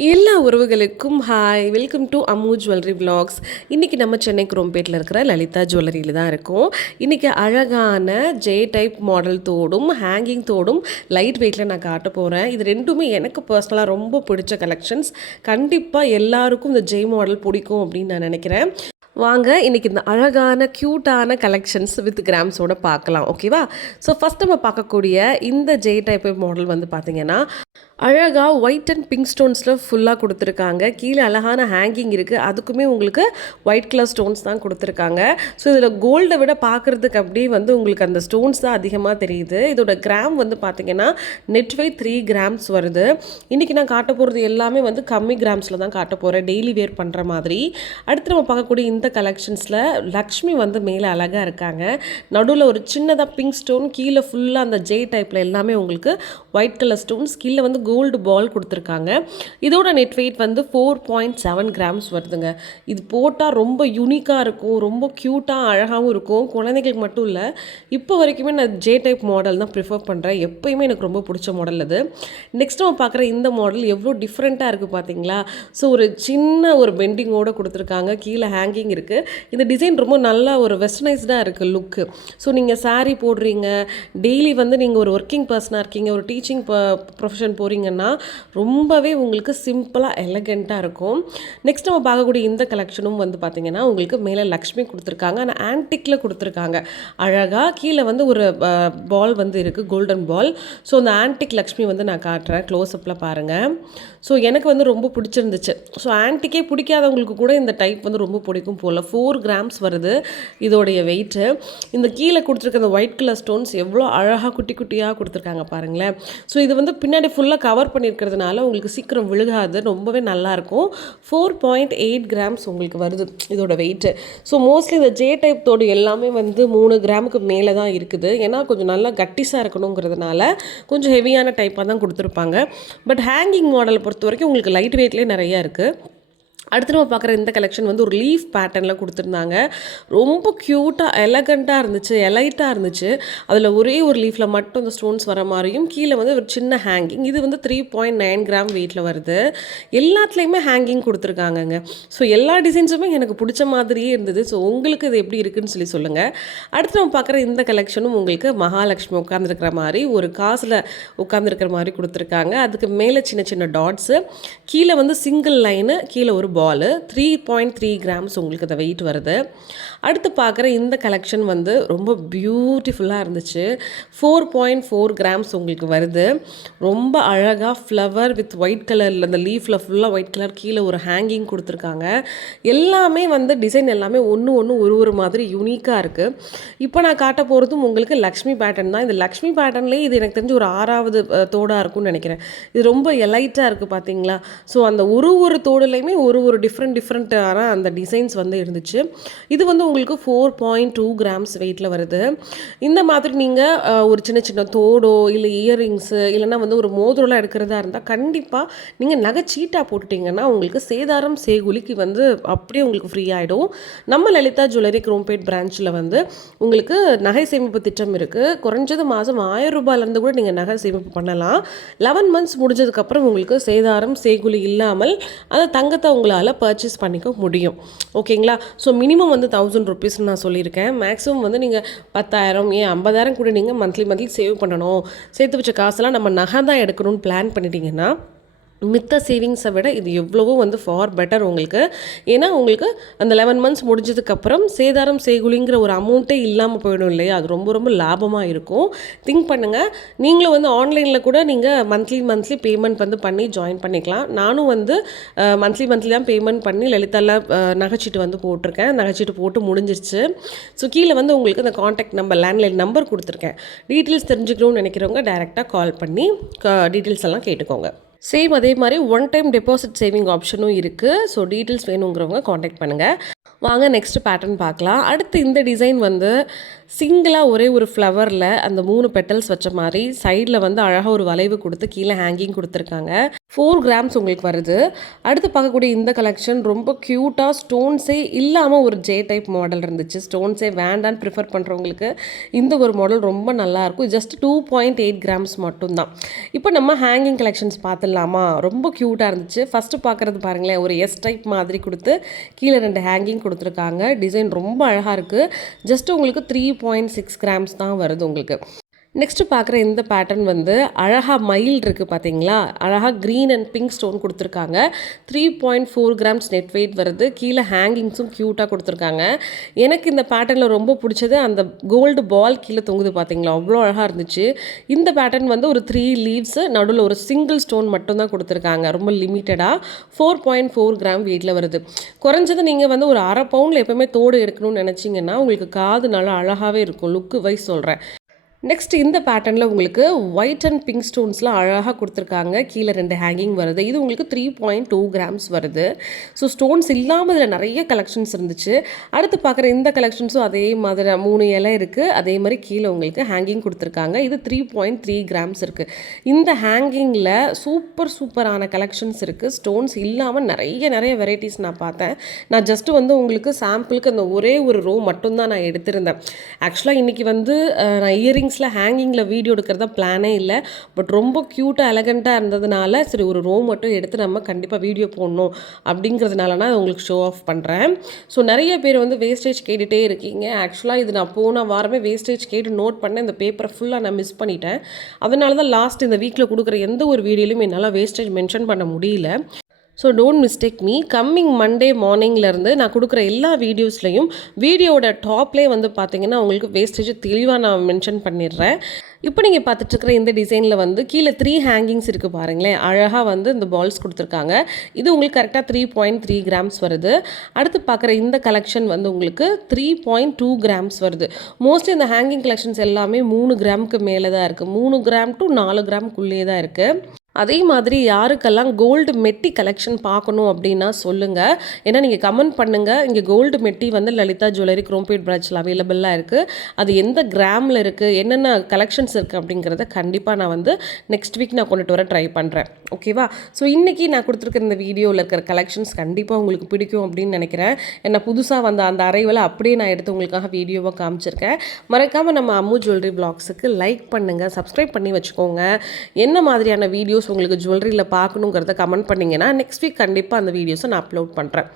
எல்லா உறவுகளுக்கும் hi, welcome to Ammu jewellery vlogs. இன்றைக்கி நம்ம சென்னை குரோம்பேட்டில் இருக்கிற லலிதா ஜுவல்லரியில் தான் இருக்கோம். இன்றைக்கி அழகான ஜே டைப் மாடல் தோடும் ஹேங்கிங் தோடும் லைட் வெயிட்டில் நான் காட்ட போகிறேன். இது ரெண்டுமே எனக்கு பர்சனலாக ரொம்ப பிடிச்ச கலெக்ஷன்ஸ். கண்டிப்பாக எல்லாருக்கும் இந்த ஜே மாடல் பிடிக்கும் அப்படின்னு நான் நினைக்கிறேன். வாங்க இன்றைக்கி இந்த அழகான க்யூட்டான கலெக்ஷன்ஸ் வித் கிராம்ஸோட பார்க்கலாம். ஓகேவா? ஸோ ஃபஸ்ட் நம்ம பார்க்கக்கூடிய இந்த ஜே டைப் மாடல் வந்து பார்த்திங்கன்னா அழகாக ஒயிட் அண்ட் பிங்க் ஸ்டோன்ஸில் ஃபுல்லாக கொடுத்துருக்காங்க. கீழே அழகான ஹேங்கிங் இருக்குது. அதுக்குமே உங்களுக்கு ஒயிட் கலர் ஸ்டோன்ஸ் தான் கொடுத்துருக்காங்க. ஸோ இதில் கோல்டை விட பார்க்குறதுக்கு அப்படியே வந்து உங்களுக்கு அந்த ஸ்டோன்ஸ் தான் அதிகமாக தெரியுது. இதோட கிராம் வந்து பார்த்திங்கன்னா நெட் வெயிட் 3 கிராம்ஸ் வருது. இன்றைக்கி நான் காட்ட போகிறது எல்லாமே வந்து கம்மி கிராம்ஸில் தான் காட்ட போகிறேன், டெய்லி வேர் பண்ணுற மாதிரி. அடுத்து நம்ம பார்க்கக்கூடிய இந்த கலெக்ஷன்ஸில் லக்ஷ்மி வந்து மேலே அழகாக இருக்காங்க. நடுவில் ஒரு சின்னதாக பிங்க் ஸ்டோன், கீழே ஃபுல்லாக அந்த ஜே டைப்பில் எல்லாமே உங்களுக்கு ஒயிட் கலர் ஸ்டோன்ஸ், கீழே வந்து கோல்டு பால் கொடுத்துருக்காங்க. இதோட நெட் வெயிட் வந்து 4.7 கிராம்ஸ் வருதுங்க. இது போட்டால் ரொம்ப யூனிக்காக இருக்கும், ரொம்ப க்யூட்டாக அழகாகவும் இருக்கும். குழந்தைகளுக்கு மட்டும் இல்லை, இப்போ வரைக்குமே நான் ஜே டைப் மாடல் தான் ப்ரிஃபர் பண்ணுறேன். எப்போயுமே எனக்கு ரொம்ப பிடிச்ச மாடல் அது. நெக்ஸ்ட் நம்ம பார்க்குற இந்த மாடல் எவ்வளோ டிஃப்ரெண்ட்டாக இருக்குது பார்த்தீங்களா? ஸோ ஒரு சின்ன ஒரு பெண்டிங்கோடு கொடுத்துருக்காங்க, கீழே ஹேங்கிங் இருக்குது. இந்த டிசைன் ரொம்ப நல்லா ஒரு வெஸ்டர்னைஸ்டாக இருக்குது லுக்கு. ஸோ நீங்கள் சாரீ போடுறீங்க, டெய்லி வந்து நீங்கள் ஒரு ஒர்க்கிங் பர்சனாக இருக்கீங்க, ஒரு டீச்சிங் ப்ரொஃபஷன் போகிறீங்கன்னா ரொம்பவே உங்களுக்கு சிம்பிளாக எலகெண்ட்டாக இருக்கும். நெக்ஸ்ட் நம்ம பார்க்கக்கூடிய இந்த கலெக்ஷனும் வந்து பார்த்திங்கன்னா உங்களுக்கு மேலே லக்ஷ்மி கொடுத்துருக்காங்க, ஆனால் ஆன்டிக்கில் கொடுத்துருக்காங்க. அழகாக கீழே வந்து ஒரு பால் வந்து இருக்குது, கோல்டன் பால். ஸோ அந்த ஆன்டிக் லக்ஷ்மி வந்து நான் காட்டுறேன், க்ளோஸ்அப்பில் பாருங்கள். ஸோ எனக்கு வந்து ரொம்ப பிடிச்சிருந்துச்சு. ஸோ ஆன்டிக்கே பிடிக்காதவங்களுக்கு கூட இந்த டைப் வந்து ரொம்ப பிடிக்கும் போல். 4 கிராம்ஸ் வருது இதோடைய வெயிட்டு. இந்த கீழே கொடுத்துருக்க அந்த ஒயிட் கலர் ஸ்டோன்ஸ் எவ்வளோ அழகாக குட்டி குட்டியாக கொடுத்துருக்காங்க பாருங்களேன். ஸோ இது வந்து பின்னாடி ஃபுல்லாக கவர் பண்ணியிருக்கிறதுனால உங்களுக்கு சீக்கிரம் விழுகாது, ரொம்பவே நல்லாயிருக்கும். 4.8 கிராம்ஸ் உங்களுக்கு வருது இதோட வெயிட்டு. ஸோ மோஸ்ட்லி இந்த ஜே டைப் தோடு எல்லாமே வந்து 3 கிராமுக்கு மேலே தான் இருக்குது. ஏன்னா கொஞ்சம் நல்லா கட்டிஸாக இருக்கணுங்கிறதுனால கொஞ்சம் ஹெவியான டைப்பாக தான் கொடுத்துருப்பாங்க. பட் ஹேங்கிங் மாடலை பொறுத்த வரைக்கும் உங்களுக்கு லைட் வெயிட்லேயே நிறையா இருக்குது. அடுத்து நம்ம பார்க்குற இந்த கலெக்ஷன் வந்து ஒரு லீஃப் பேட்டர்னில் கொடுத்துருந்தாங்க. ரொம்ப க்யூட்டாக எலகண்ட்டாக இருந்துச்சு, எலைட்டாக இருந்துச்சு. அதில் ஒரே ஒரு லீஃபில் மட்டும் இந்த ஸ்டோன்ஸ் வர மாதிரியும் கீழே வந்து ஒரு சின்ன ஹேங்கிங். இது வந்து 3.9 கிராம் வெயிட்டில் வருது. எல்லாத்துலேயுமே ஹேங்கிங் கொடுத்துருக்காங்கங்க. ஸோ எல்லா டிசைன்ஸுமே எனக்கு பிடிச்ச மாதிரியே இருந்தது. ஸோ உங்களுக்கு இது எப்படி இருக்குதுன்னு சொல்லி சொல்லுங்கள். அடுத்து நம்ம பார்க்குற இந்த கலெக்ஷனும் உங்களுக்கு மகாலட்சுமி உட்காந்துருக்கிற மாதிரி ஒரு காசில் உட்காந்துருக்கிற மாதிரி கொடுத்துருக்காங்க. அதுக்கு மேலே சின்ன சின்ன டாட்ஸு, கீழே வந்து சிங்கிள் லைனு, கீழே ஒரு பால். 3.3 கிராம்ஸ் உங்களுக்கு அந்த வெயிட் வருது. அடுத்து பார்க்குற இந்த கலெக்ஷன் வந்து ரொம்ப பியூட்டிஃபுல்லாக இருந்துச்சு. 4.4 கிராம்ஸ் உங்களுக்கு வருது. ரொம்ப அழகாக ஃப்ளவர் வித் ஒயிட் கலரில் அந்த லீஃபில் ஃபுல்லாக ஒயிட் கலர், கீழே ஒரு ஹேங்கிங் கொடுத்துருக்காங்க. எல்லாமே வந்து டிசைன் எல்லாமே ஒன்று ஒரு மாதிரி யூனிக்காக இருக்குது. இப்போ நான் காட்ட போகிறதும் உங்களுக்கு லக்ஷ்மி பேட்டர்ன் தான். இந்த லக்ஷ்மி பேட்டர்ன்லேயே இது எனக்கு தெரிஞ்சு ஒரு 6வது தோடாக இருக்கும்னு நினைக்கிறேன். இது ரொம்ப எலைட்டாக இருக்குது பார்த்தீங்களா? ஸோ அந்த ஒரு தோடுலையுமே ஒரு டிஃப்ரெண்ட்டான அந்த டிசைன்ஸ் வந்து இருந்துச்சு. இது வந்து உங்களுக்கு 4.2 கிராம்ஸ் வெயிட்டில் வருது. இந்த மாதிரி நீங்கள் ஒரு சின்ன சின்ன தோடோ இல்லை இயரிங்ஸு இல்லைனா வந்து ஒரு மோதிரம்லாம் எடுக்கிறதா இருந்தால் கண்டிப்பாக நீங்கள் நகை சீட்டாக போட்டுட்டிங்கன்னா உங்களுக்கு சேதாரம் சேகுலிக்கு வந்து அப்படியே உங்களுக்கு ஃப்ரீ ஆகிடும். நம்ம லலிதா ஜுவல்லரி குரோம்பேட் பிரான்ச்சில் வந்து உங்களுக்கு நகை சேமிப்பு திட்டம் இருக்குது. குறைஞ்சது மாதம் 1000 ரூபாயிலேருந்து கூட நீங்கள் நகை சேமிப்பு பண்ணலாம். 11 மந்த்ஸ் முடிஞ்சதுக்கப்புறம் உங்களுக்கு சேதாரம் சேகுலி இல்லாமல் அந்த தங்கத்தை உங்களால் பர்ச்சேஸ் பண்ணிக்க முடியும். ஓகேங்களா? ஸோ மினிமம் வந்து 1000 ருபீஸ்ன்னு நான் சொல்லியிருக்கேன். மேக்ஸிமம் வந்து நீங்கள் 10,000 ஏன் 50,000 கூட நீங்கள் மந்த்லி சேவ் பண்ணணும், சேர்த்து வச்ச காசெல்லாம் நம்ம நகை தான் எடுக்கணும்னு பிளான் பண்ணிட்டீங்கன்னா மித்த சேவிங்ஸை விட இது எவ்வளவோ வந்து ஃபார் பெட்டர் உங்களுக்கு. ஏன்னா உங்களுக்கு அந்த 11 மந்த்ஸ் முடிஞ்சதுக்கப்புறம் சேதாரம் சேகுலிங்கிற ஒரு அமௌண்ட்டே இல்லாமல் போயிடும் இல்லையா? அது ரொம்ப லாபமாக இருக்கும். திங்க் பண்ணுங்கள். நீங்களும் வந்து ஆன்லைனில் கூட நீங்கள் மந்த்லி பேமெண்ட் வந்து பண்ணி ஜாயின் பண்ணிக்கலாம். நானும் வந்து மந்த்லி தான் பேமெண்ட் பண்ணி லலிதாவில் நகைச்சீட்டு வந்து போட்டிருக்கேன். நகைச்சீட்டு போட்டு முடிஞ்சிருச்சு. ஸோ கீழே வந்து உங்களுக்கு அந்த காண்டாக்ட் நம்பர், லேண்ட்லைன் நம்பர் கொடுத்துருக்கேன். டீட்டெயில்ஸ் தெரிஞ்சுக்கணும்னு நினைக்கிறவங்க டைரெக்டாக கால் பண்ணி டீட்டெயில்ஸ் எல்லாம் கேட்டுக்கோங்க. சேம் அதே மாதிரி 1 டைம் டெபாசிட் சேவிங் ஆப்ஷனும் இருக்குது. ஸோ டீட்டெயில்ஸ் வேணுங்கிறவங்க காண்டாக்ட் பண்ணுங்கள். வாங்க நெக்ஸ்ட் பேட்டர்ன் பார்க்கலாம். அடுத்து இந்த டிசைன் வந்து சிங்கிளாக ஒரே ஒரு ஃப்ளவரில் அந்த 3 பெட்டல்ஸ் வச்ச மாதிரி சைடில் வந்து அழகாக ஒரு வளைவு கொடுத்து கீழே ஹேங்கிங் கொடுத்துருக்காங்க. 4 கிராம்ஸ் உங்களுக்கு வருது. அடுத்து பார்க்கக்கூடிய இந்த கலெக்ஷன் ரொம்ப க்யூட்டாக ஸ்டோன்ஸே இல்லாமல் ஒரு ஜே டைப் மாடல் இருந்துச்சு. ஸ்டோன்ஸே வேண்டான்னு ப்ரிஃபர் பண்ணுறவங்களுக்கு இந்த ஒரு மாடல் ரொம்ப நல்லாயிருக்கும். ஜஸ்ட் 2.8 கிராம்ஸ் மட்டும்தான். இப்போ நம்ம ஹேங்கிங் கலெக்ஷன்ஸ் பார்த்துடலாமா? ரொம்ப க்யூட்டாக இருந்துச்சு. ஃபஸ்ட்டு பார்க்குறது பாருங்களேன், ஒரு எஸ் டைப் மாதிரி கொடுத்து கீழே 2 ஹேங்கிங் கொடுத்துருக்காங்க. டிசைன் ரொம்ப அழகாக இருக்குது. ஜஸ்ட் உங்களுக்கு 3.6 கிராம்ஸ் தான் வருது உங்களுக்கு. நெக்ஸ்ட்டு பார்க்குற இந்த பேட்டர்ன் வந்து அழகாக மயில் இருக்குது பார்த்தீங்களா? அழகாக க்ரீன் அண்ட் பிங்க் ஸ்டோன் கொடுத்துருக்காங்க. 3.4 கிராம்ஸ் நெட் வெயிட் வருது. கீழே ஹேங்கிங்ஸும் க்யூட்டாக கொடுத்துருக்காங்க. எனக்கு இந்த பேட்டர்னில் ரொம்ப பிடிச்சது அந்த கோல்டு பால் கீழே தொங்குது பார்த்தீங்களா? அவ்வளோ அழகாக இருந்துச்சு. இந்த பேட்டர்ன் வந்து ஒரு 3 லீவ்ஸு நடுவில் ஒரு சிங்கிள் ஸ்டோன் மட்டும்தான் கொடுத்துருக்காங்க. ரொம்ப லிமிட்டடாக 4.4 கிராம் வெயிட்டில் வருது. குறைஞ்சது நீங்கள் வந்து ஒரு அரை பவுண்டில் எப்போவுமே தோடு எடுக்கணும்னு நினச்சிங்கன்னா உங்களுக்கு காது நல்லா அழகாகவே இருக்கும். லுக்கு வைஸ் சொல்கிறேன். நெக்ஸ்ட் இந்த பேட்டர்னில் உங்களுக்கு ஒயிட் அண்ட் பிங்க் ஸ்டோன்ஸ்லாம் அழகாக கொடுத்துருக்காங்க. கீழே 2 ஹேங்கிங் வருது. இது உங்களுக்கு 3.2 கிராம்ஸ் வருது. ஸோ ஸ்டோன்ஸ் இல்லாமல் இதில் நிறைய கலெக்ஷன்ஸ் இருந்துச்சு. அடுத்து பார்க்குற இந்த கலெக்ஷன்ஸும் அதே மாதிரி 3 இலை இருக்குது. அதே மாதிரி கீழே உங்களுக்கு ஹேங்கிங் கொடுத்துருக்காங்க. இது 3.3 கிராம்ஸ் இருக்குது. இந்த ஹேங்கிங்கில் சூப்பரான கலெக்ஷன்ஸ் இருக்குது. ஸ்டோன்ஸ் இல்லாமல் நிறைய வெரைட்டிஸ் நான் பார்த்தேன். நான் ஜஸ்ட்டு வந்து உங்களுக்கு சாம்பிளுக்கு அந்த ஒரே ஒரு ரோ மட்டும்தான் நான் எடுத்திருந்தேன். ஆக்சுவலாக இன்றைக்கி வந்து நான் இயரிங்ஸ் ஹேங்கிங்கில் வீடியோ எடுக்கிறதா பிளானே இல்லை. பட் ரொம்ப க்யூட்டாக எலகண்ட்டாக இருந்ததுனால சரி ஒரு ரோ மட்டும் எடுத்து நம்ம கண்டிப்பாக வீடியோ போடணும் அப்படிங்கிறதுனால நான் உங்களுக்கு ஷோ ஆஃப் பண்ணுறேன். ஸோ நிறைய பேர் வந்து வேஸ்டேஜ் கேட்டுகிட்டே இருக்கீங்க. ஆக்சுவலாக இது நான் போன வாரமே வேஸ்டேஜ் கேட்டு நோட் பண்ணேன். இந்த பேப்பரை ஃபுல்லாக நான் மிஸ் பண்ணிட்டேன். அதனால தான் லாஸ்ட் இந்த வீக்கில் கொடுக்குற எந்த ஒரு வீடியோலையும் என்னால் வேஸ்டேஜ் மென்ஷன் பண்ண முடியல. So don't mistake me. Coming Monday மார்னிங்லேருந்து நான் கொடுக்குற எல்லா வீடியோஸ்லையும் வீடியோட டாப்லேயே வந்து பார்த்தீங்கன்னா உங்களுக்கு வேஸ்டேஜ் தெளிவாக நான் மென்ஷன் பண்ணிடுறேன். இப்போ நீங்கள் பார்த்துட்ருக்குற இந்த டிசைனில் வந்து கீழே 3 ஹேங்கிங்ஸ் இருக்குது பாருங்களேன். அழகாக வந்து இந்த பால்ஸ் கொடுத்துருக்காங்க. இது உங்களுக்கு கரெக்டாக 3.3 கிராம்ஸ் வருது. அடுத்து பார்க்குற இந்த கலெக்ஷன் வந்து உங்களுக்கு 3.2 கிராம்ஸ் வருது. மோஸ்ட்லி இந்த ஹேங்கிங் கலெக்ஷன்ஸ் எல்லாமே 3 கிராமுக்கு மேலே தான் இருக்குது. 3 கிராம் டு 4 கிராமுக்குள்ளேயே தான் இருக்குது. அதே மாதிரி யாருக்கெல்லாம் கோல்டு மெட்டி கலெக்ஷன் பார்க்கணும் அப்படின்னா சொல்லுங்கள். ஏன்னா நீங்கள் கமெண்ட் பண்ணுங்கள். இங்கே கோல்டு மெட்டி வந்து லலிதா ஜுவல்லரி குரோம்பேட் பிரான்ச்சில் அவைலபிளாக இருக்குது. அது எந்த கிராமில் இருக்குது, என்னென்ன கலெக்ஷன்ஸ் இருக்குது அப்படிங்கிறத கண்டிப்பாக நான் வந்து நெக்ஸ்ட் வீக் நான் கொண்டுட்டு வர ட்ரை பண்ணுறேன். ஓகேவா? ஸோ இன்றைக்கி நான் கொடுத்துருக்க இந்த வீடியோவில் இருக்கிற கலெக்ஷன்ஸ் கண்டிப்பாக உங்களுக்கு பிடிக்கும் அப்படின்னு நினைக்கிறேன். என்ன புதுசாக வந்த அந்த அரைவில் அப்படியே நான் எடுத்து உங்களுக்காக வீடியோவாக காமிச்சிருக்கேன். மறக்காமல் நம்ம அம்மு ஜுவல்லரி வ்ளாக்ஸுக்கு லைக் பண்ணுங்கள், சப்ஸ்கிரைப் பண்ணி வச்சுக்கோங்க. என்ன மாதிரியான வீடியோஸ் உங்களுக்கு ஜுவல்லரியில் பார்க்கணுங்கிறத கமெண்ட் பண்ணிங்கன்னா நெக்ஸ்ட் வீக் கண்டிப்பாக அந்த வீடியோஸை நான் அப்லோட் பண்ணுறேன்.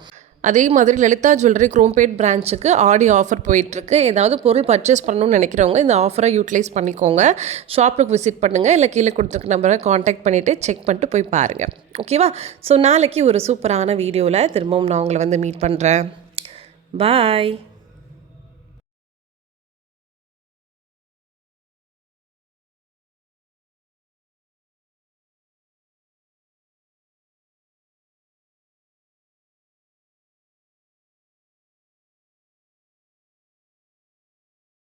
அதே மாதிரி லலிதா ஜுவல்லரி குரோம்பேட் பிரான்ச்சுக்கு ஆடி ஆஃபர் போயிட்டுருக்கு. ஏதாவது பொருள் பர்ச்சேஸ் பண்ணணும்னு நினைக்கிறவங்க இந்த ஆஃபரை யூட்டிலைஸ் பண்ணிக்கோங்க. ஷாப்புக்கு விசிட் பண்ணுங்கள், இல்லை கீழே கொடுத்துருக்க நம்பரை காண்டாக்ட் பண்ணிவிட்டு செக் பண்ணிட்டு போய் பாருங்கள். ஓகேவா? ஸோ நாளைக்கு ஒரு சூப்பரான வீடியோவில் திரும்பவும் நான் உங்களை வந்து மீட் பண்ணுறேன். பாய்.